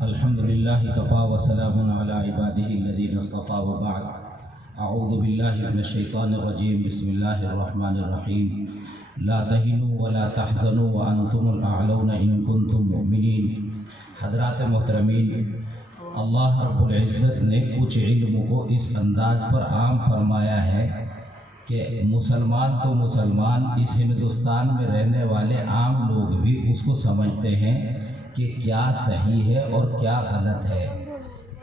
الحمدللہ کفا وسلام علی عبادہ الذین اصطفیٰ وبعد اعوذ باللہ من الشیطان الرجیم بسم اللہ الرحمن الرحیم لا تہنوا ولا تحزنوا وانتم الاعلون ان کنتم مؤمنین۔ حضرات محترمین، اللہ رب العزت نے کچھ علم کو اس انداز پر عام فرمایا ہے کہ مسلمان تو مسلمان، اس ہندوستان میں رہنے والے عام لوگ بھی اس کو سمجھتے ہیں کہ کیا صحیح ہے اور کیا غلط ہے،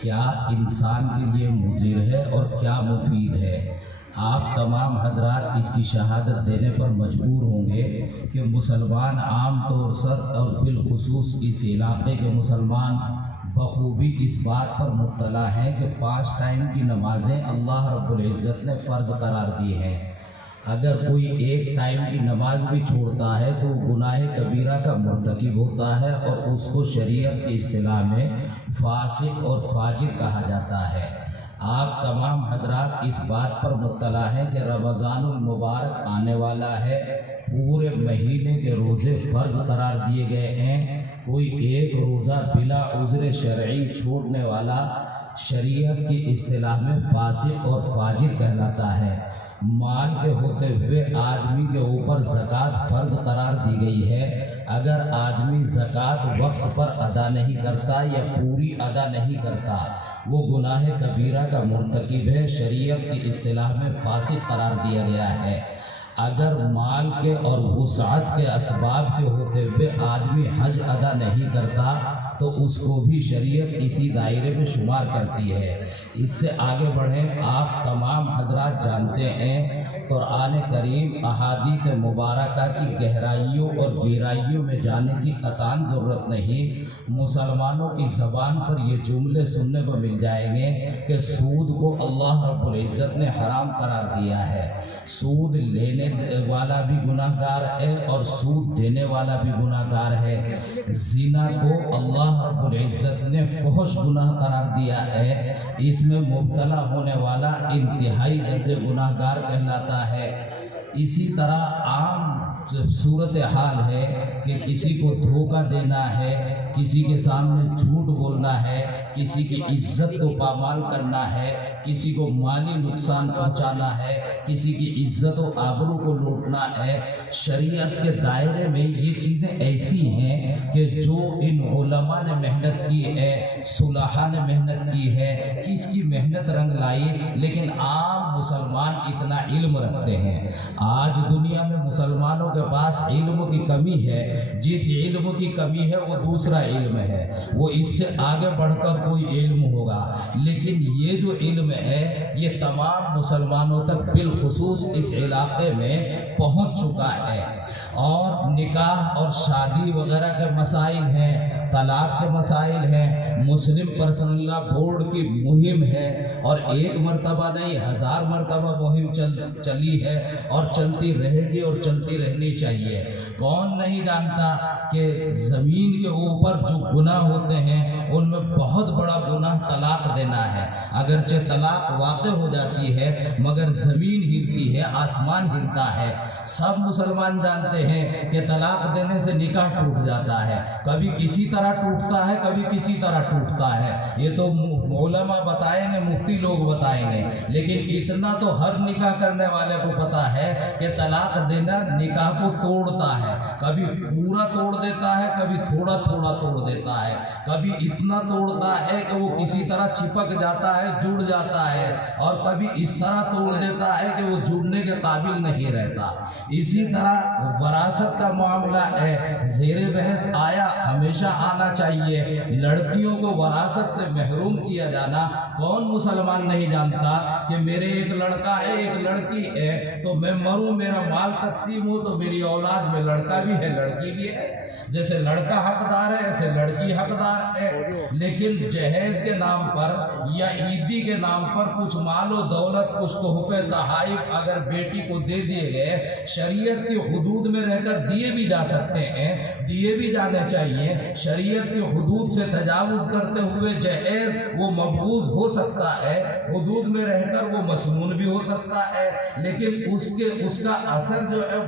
کیا انسان کے لیے مضر ہے اور کیا مفید ہے۔ آپ تمام حضرات اس کی شہادت دینے پر مجبور ہوں گے کہ مسلمان عام طور پر اور بالخصوص اس علاقے کے مسلمان بخوبی اس بات پر مطلع ہیں کہ 5 ٹائم کی نمازیں اللہ رب العزت نے فرض قرار دی ہیں۔ اگر کوئی ایک ٹائم کی نماز بھی چھوڑتا ہے تو گناہ کبیرہ کا مرتکب ہوتا ہے اور اس کو شریعت کی اصطلاح میں فاسق اور فاجر کہا جاتا ہے۔ آپ تمام حضرات اس بات پر مطلع ہیں کہ رمضان المبارک آنے والا ہے، پورے مہینے کے روزے فرض قرار دیے گئے ہیں۔ کوئی ایک روزہ بلا عذر شرعی چھوڑنے والا شریعت کی اصطلاح میں فاسق اور فاجر کہلاتا ہے۔ مال کے ہوتے ہوئے آدمی کے اوپر زکوٰۃ فرض قرار دی گئی ہے۔ اگر آدمی زکوٰۃ وقت پر ادا نہیں کرتا یا پوری ادا نہیں کرتا، وہ گناہ کبیرہ کا مرتکب ہے، شریعت کی اصطلاح میں فاسق قرار دیا گیا ہے۔ اگر مال کے اور وسعت کے اسباب کے ہوتے ہوئے آدمی حج ادا نہیں کرتا تو اس کو بھی شریعت اسی دائرے میں شمار کرتی ہے۔ اس سے آگے بڑھیں، آپ تمام حضرات جانتے ہیں قرآن کریم احادیث مبارکہ کی گہرائیوں اور گہرائیوں میں جانے کی قطعاً ضرورت نہیں۔ مسلمانوں کی زبان پر یہ جملے سننے کو مل جائیں گے کہ سود کو اللہ رب العزت نے حرام قرار دیا ہے، سود لینے والا بھی گناہ گار ہے اور سود دینے والا بھی گناہ گار ہے۔ زنا کو اللہ رب العزت نے فحش گناہ قرار دیا ہے، اس میں مبتلا ہونے والا انتہائی درجے گناہ گار کہلاتا ہے۔ اسی طرح عام صورتحال ہے کہ کسی کو دھوکہ دینا ہے، کسی کے سامنے جھوٹ بولنا ہے، کسی کی عزت کو پامال کرنا ہے، کسی کو مالی نقصان پہنچانا ہے، کسی کی عزت و آبرو کو لوٹنا ہے۔ شریعت کے دائرے میں یہ چیزیں ایسی ہیں کہ جو ان علماء نے محنت کی ہے، صلحاء نے محنت کی ہے، کس کی محنت رنگ لائی، لیکن عام مسلمان اتنا علم رکھتے ہیں۔ آج دنیا میں مسلمانوں کے پاس علم کی کمی ہے، جس علم کی کمی ہے وہ دوسرا علم ہے، وہ اس سے آگے بڑھ کر کوئی علم ہوگا، لیکن یہ جو علم ہے یہ تمام مسلمانوں تک بالخصوص اس علاقے میں پہنچ چکا ہے۔ اور نکاح اور شادی وغیرہ کے مسائل ہیں، طلاق کے مسائل ہیں، مسلم پرسنل لا بورڈ کی مہم ہے اور ایک مرتبہ نہیں 1000 مرتبہ مہم چلی ہے اور چلتی رہے گی اور چلتی رہنی چاہیے۔ کون نہیں جانتا کہ زمین کے اوپر جو گناہ ہوتے ہیں ان میں بہت بڑا گناہ طلاق دینا ہے۔ اگرچہ طلاق واقع ہو جاتی ہے مگر زمین ہلتی ہے، آسمان ہلتا ہے۔ سب مسلمان جانتے ہیں کہ طلاق دینے سے نکاح ٹوٹ جاتا ہے، کبھی کسی طرح ٹوٹتا ہے، کبھی کسی طرح ٹوٹتا ہے۔ یہ تو علماء بتائیں گے، مفتی لوگ بتائیں گے، لیکن اتنا تو ہر نکاح کرنے والے کو پتا ہے کہ طلاق دینا نکاح کو توڑتا ہے، کبھی پورا توڑ دیتا ہے، کبھی تھوڑا تھوڑا توڑ دیتا ہے، کبھی اتنا توڑتا ہے کہ وہ کسی طرح چپک جاتا ہے، جڑ جاتا ہے، اور کبھی اس طرح توڑ دیتا ہے کہ وہ جڑنے کے قابل نہیں رہتا۔ اسی طرح وراثت کا معاملہ ہے، زیر بحث آیا، ہمیشہ آنا چاہیے۔ لڑکیوں کو وراثت سے محروم کیا جانا، کون مسلمان نہیں جانتا کہ میرے ایک لڑکا ہے ایک لڑکی ہے تو میں مروں میرا مال تقسیم ہو تو میری اولاد میں لڑکا بھی ہے لڑکی بھی ہے، جیسے لڑکا حقدار ہے ایسے لڑکی حقدار ہے۔ لیکن جہیز کے نام پر یا عیدی کے نام پر کچھ مال و دولت، کچھ تحفے تحائف اگر بیٹی کو دے دیے گئے، شریعت کی حدود میں رہ کر دیے بھی جا سکتے ہیں، دیے بھی جانے چاہیے۔ شریعت کی حدود سے تجاوز کرتے ہوئے جہیز وہ مبغوض ہو سکتا ہے، حدود میں رہ کر وہ مسنون بھی ہو سکتا ہے، لیکن اس کا اثر جو ہے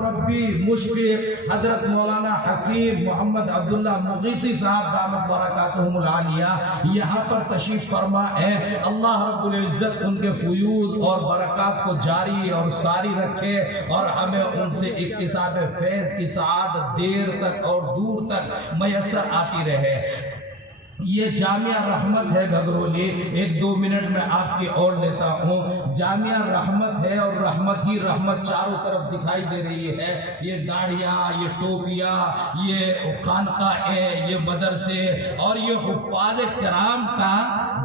مربی مشفق حضرت مولانا حکیم محمد عبداللہ مغیثی صاحب دامت برکاتہم العالیہ یہاں پر تشریف فرما ہے۔ اللہ رب العزت ان کے فیوز اور برکات کو جاری اور ساری رکھے اور ہمیں ان سے اکتساب فیض کی سعادت دیر تک اور دور تک میسر آتی رہے۔ یہ جامعہ رحمت ہے گھگرولی، 1-2 منٹ میں آپ کی اور لیتا ہوں۔ جامعہ رحمت ہے اور رحمت ہی رحمت چاروں طرف دکھائی دے رہی ہے۔ یہ داڑیاں، یہ ٹوپیاں، یہ خانقاہیں، یہ مدرسے اور یہ حفاظ کرام کا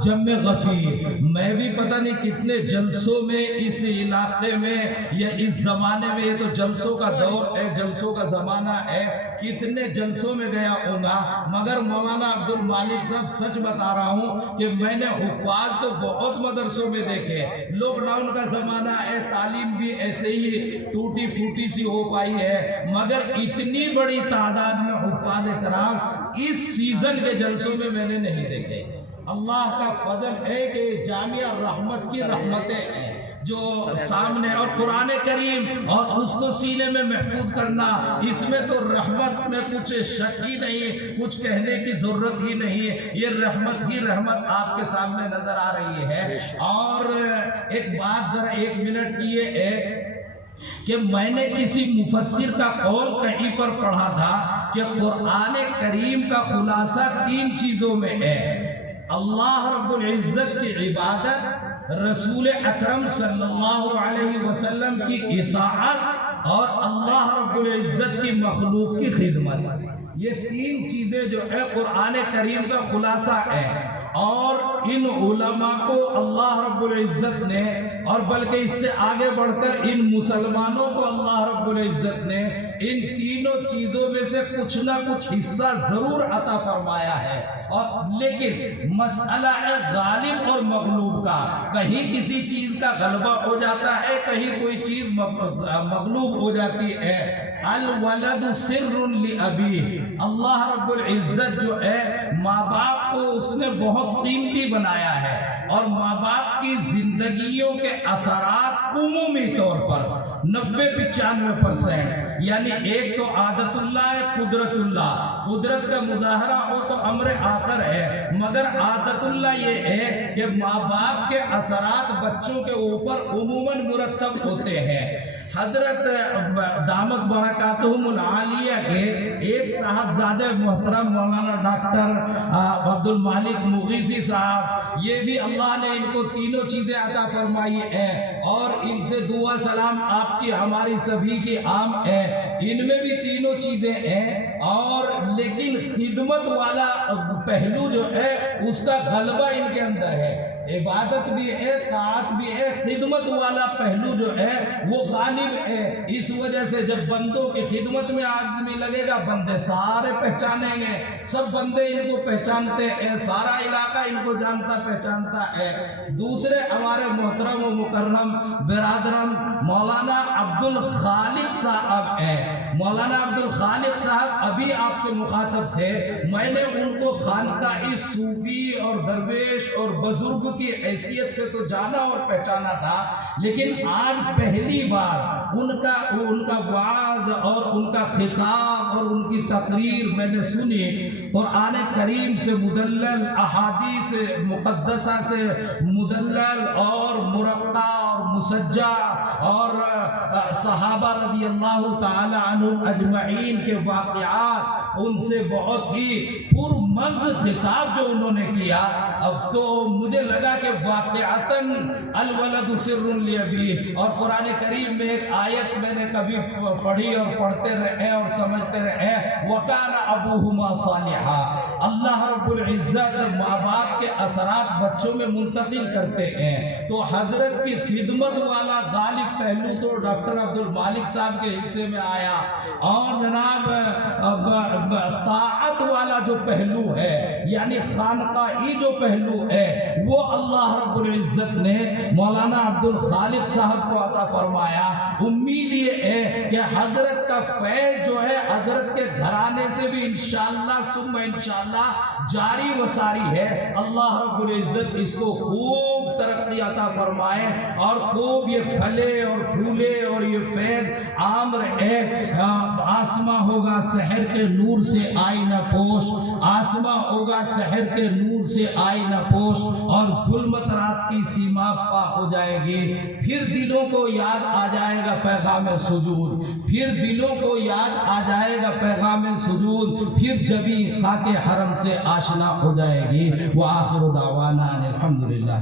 جمع غفیر۔ میں بھی پتہ نہیں کتنے جلسوں میں اس علاقے میں یا اس زمانے میں، یہ تو جلسوں کا دور ہے، جلسوں کا زمانہ ہے، کتنے جلسوں میں گیا ہوں گا، مگر مولانا عبد المالک صاحب سچ بتا رہا ہوں کہ میں نے حفاظ تو بہت مدرسوں میں دیکھے۔ لاک ڈاؤن کا زمانہ ہے، تعلیم بھی ایسے ہی ٹوٹی پھوٹی سی ہو پائی ہے، مگر اتنی بڑی تعداد میں حفاظ کرام اس سیزن کے جلسوں میں نے نہیں دیکھے۔ اللہ کا فضل ہے کہ جامعہ رحمت کی رحمتیں ہیں جو سامنے، اور قرآن کریم اور اس کو سینے میں محفوظ کرنا، اس میں تو رحمت میں کچھ شک ہی نہیں، کچھ کہنے کی ضرورت ہی نہیں، یہ رحمت ہی رحمت آپ کے سامنے نظر آ رہی ہے۔ اور ایک بات ذرا 1 منٹ کی یہ ہے کہ میں نے کسی مفسر کا قول کہیں پر پڑھا تھا کہ قرآن کریم کا خلاصہ 3 چیزوں میں ہے: اللہ رب العزت کی عبادت، رسول اکرم صلی اللہ علیہ وسلم کی اطاعت اور اللہ رب العزت کی مخلوق کی خدمت۔ یہ 3 چیزیں جو ہے قرآن کریم کا خلاصہ ہے، اور ان علماء کو اللہ رب العزت نے، اور بلکہ اس سے آگے بڑھ کر ان مسلمانوں کو اللہ رب العزت نے ان تینوں چیزوں میں سے کچھ نہ کچھ حصہ ضرور عطا فرمایا ہے۔ اور لیکن مسئلہ ہے غالب اور مغلوب کا، کہیں کسی چیز کا غلبہ ہو جاتا ہے، کہیں کوئی چیز مغلوب ہو جاتی ہے۔ الولد سر لأبیہ، اللہ رب العزت جو ہے ماں باپ کو اس نے بہت قیمتی بنایا ہے، اور ماں باپ کی زندگیوں کے اثرات عمومی طور پر 90-95%، یعنی ایک تو عادت اللہ ہے، قدرت اللہ، قدرت کا مظاہرہ ہو تو امر آخر ہے، مگر عادت اللہ یہ ہے کہ ماں باپ کے اثرات بچوں کے اوپر عموماً مرتب ہوتے ہیں۔ حضرت دامت برکاتہم العالیہ کے ایک صاحبزادہ محترم مولانا ڈاکٹر عبد المالک مغیثی صاحب، یہ بھی اللہ نے ان کو تینوں چیزیں عطا فرمائی ہیں، اور ان سے دعا سلام آپ کی ہماری سبھی کی عام ہے۔ ان میں بھی تینوں چیزیں ہیں، اور لیکن خدمت والا پہلو جو ہے اس کا غلبہ ان کے اندر ہے۔ عبادت بھی ہے، طاعت بھی ہے، خدمت والا پہلو جو ہے وہ غالب ہے۔ اس وجہ سے جب بندوں کی خدمت میں آدمی لگے گا، بندے سارے پہچانیں گے، سب بندے ان کو پہچانتے ہیں، سارا علاقہ ان کو جانتا پہچانتا ہے۔ دوسرے ہمارے محترم و مکرم برادرم مولانا عبد الخالق صاحب ہیں۔ مولانا عبد الخالق صاحب ابھی آپ سے مخاطب تھے، میں نے ان کو خانقاہی صوفی اور درویش اور بزرگ کی حیثیت سے تو جانا اور پہچانا تھا، لیکن آج پہلی بار ان کا وعظ اور ان کا خطاب اور ان کی تقریر میں نے سنی، قرآن کریم سے مدلل، احادیث مقدسہ سے مدلل اور مرقع اور مسجع اور صحابہ رضی اللہ تعالی عنہم اجمعین کے واقعات، ان سے بہت ہی پرمغز خطاب جو انہوں نے کیا، اب تو مجھے لگا کہ واقعتاً الولد سر لأبیہ، اور قرآن کریم میں ایک آیت میں نے کبھی پڑھی اور پڑھتے رہے اور سمجھتے رہے، وَكَانَ أَبُوهُمَا صَالِحًا، اللہ رب العزت ماں باپ کے اثرات بچوں میں منتقل کرتے ہیں۔ تو حضرت کی خدمت والا غالب پہلو تو ڈاکٹر عبد المالک صاحب کے حصے میں آیا، اور جناب طاعت والا جو پہلو ہے، یعنی خانقاہی جو پہلو ہے، وہ اللہ رب العزت نے مولانا عبد الخالق صاحب کو عطا فرمایا۔ امید یہ ہے کہ حضرت کا فیض جو ہے حضرت کے گھرانے سے بھی انشاءاللہ ثم میں انشاءاللہ جاری و ساری ہے۔ اللہ رب العزت اس کو خوب ترقی عطا فرمائے اور خوب یہ پھلے اور پھولے اور یہ فیض عام رہے۔ آسماں ہوگا سحر کے نور سے آئینہ پوش، آسماں ہوگا سحر کے نور سے آئینہ پوش، اور ظلمت رات کی سیما پا ہو جائے گی۔ پھر دلوں کو یاد آ جائے گا پیغام سجود، پھر دلوں کو یاد آ جائے گا پیغام سجود، پھر جبی خاک حرم سے آشنا ہو جائے گی۔ وآخر دعوانا الحمدللہ۔